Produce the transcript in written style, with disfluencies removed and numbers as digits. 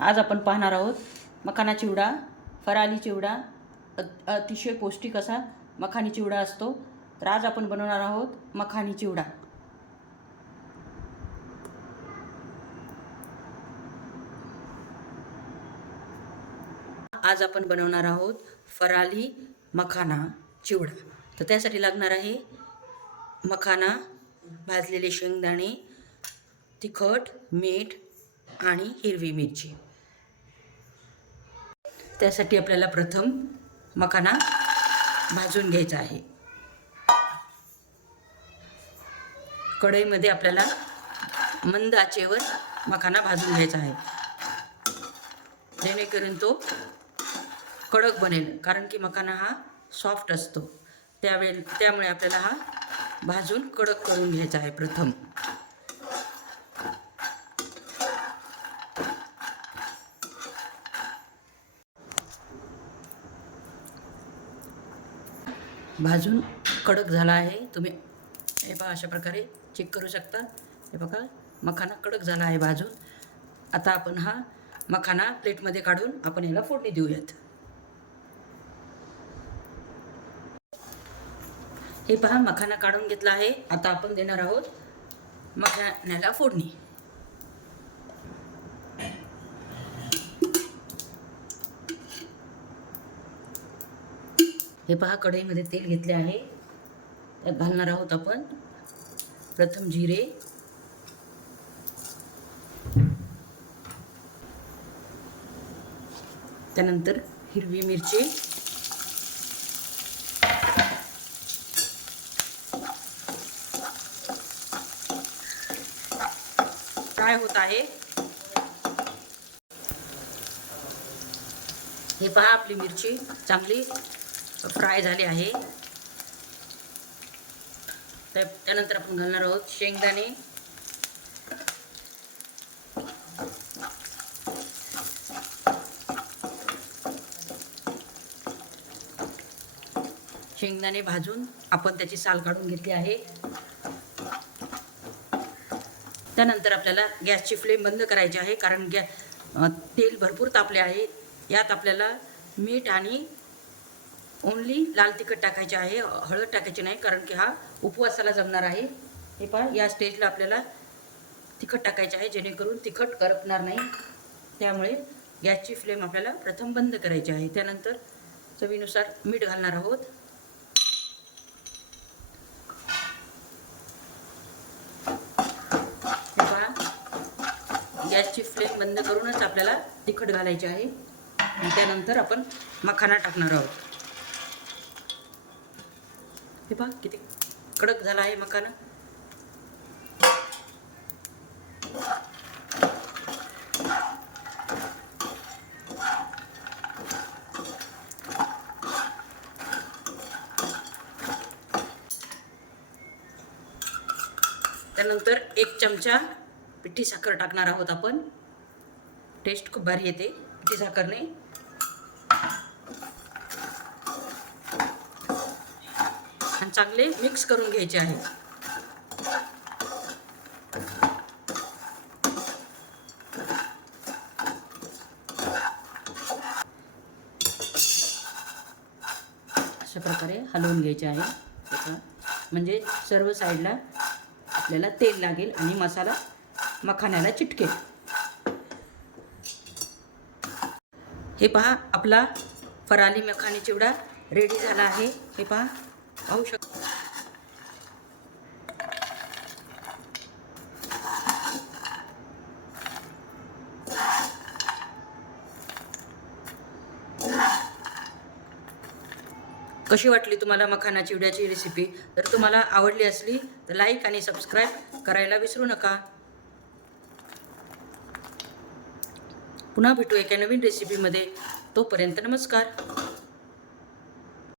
आज आपण पाहणार आहोत मखाना चिवडा, फराली चिवडा. अतिशय पौष्टिक असा मखानी चिवडा असतो. तर आज आपण बनवणार आहोत मखानी चिवडा. आज आपण बनवणार आहोत फराली मखाना चिवडा. तर त्यासाठी लागणार आहे मखाना, भाजलेले शेंगदाणे, तिखट, मीठ आणि हिरवी मिरची. त्यासाठी आपल्याला प्रथम मखाना भाजून घ्यायचा आहे. कढईमध्ये आपल्याला मंद आचेवर मखाना भाजून घ्यायचा आहे, जेणेकरून तो कडक बनेल. कारण की मखाना हा सॉफ्ट असतो, त्यामुळे आपल्याला हा भाजून कडक करून घ्यायचा आहे. प्रथम भाजून कडक झाला आहे. तुम्ही हे पहा, अशा प्रकारे चेक करू शकता. हे बघा, मखाना कडक झाला आहे भाजून. आता आपण हा मखाना प्लेटमध्ये काढून आपण याला फोडणी देऊयात. हे पहा, मखाना काढून घेतला आहे. आता आपण देणार आहोत मखाण्याला फोडणी. हे पहा, कढईमध्ये तेल घेतले आहे. त्यात घालणार आहोत आपण प्रथम जिरे, त्यानंतर हिरवी मिरची, फ्राय होत आहे. हे पहा, आपली मिरची चांगली फ्राय झाली आहे. त्यानंतर आपण घालणार आहोत शेंगदाणे, शेंगदाणे भाजून आपण त्याची साल काढून घेतली आहे. त्यानंतर आपल्याला गॅसची फ्लेम बंद करायची आहे, कारण तेल भरपूर तापले आहे. यात आपल्याला मीठ आणि ओन्ली लाल तिखट टाकायचे आहे, हळद टाकायची नाही, कारण की हा उपवासाला जमणार आहे. हे पहा, या स्टेजला आपल्याला तिखट टाकायचे आहे, जेणेकरून तिखट करपणार नाही. त्यामुळे गॅसची फ्लेम आपल्याला प्रथम बंद करायची आहे. त्यानंतर चवीनुसार मीठ घालणार आहोत. हे पहा, गॅसची फ्लेम बंद करूनच आपल्याला तिखट घालायचे आहे. आणि त्यानंतर आपण मखाना टाकणार आहोत. हे पहा, किती कडक झाला आहे मखाना. त्यानंतर 1 चमचा पिठी साखर टाकणार आहोत आपण. टेस्ट खूप भारी येते पिठी साखरने. आणि चांगले मिक्स करून घ्यायचे आहे. अशा प्रकारे हलवून घ्यायचे आहे, म्हणजे सर्व साईडला आपल्याला तेल लागेल आणि मसाला मखाण्याला चिटकेल. हे पहा, आपला फराली मखानी चिवडा रेडी झाला आहे. हे पहा, पाहू शकता. कशी वाटली तुम्हाला मखाना चिवड्याची रेसिपी? जर तुम्हाला आवडली असली तर लाईक आणि सबस्क्राईब करायला विसरू नका. पुन्हा भेटू एका नवीन रेसिपीमध्ये. तोपर्यंत नमस्कार.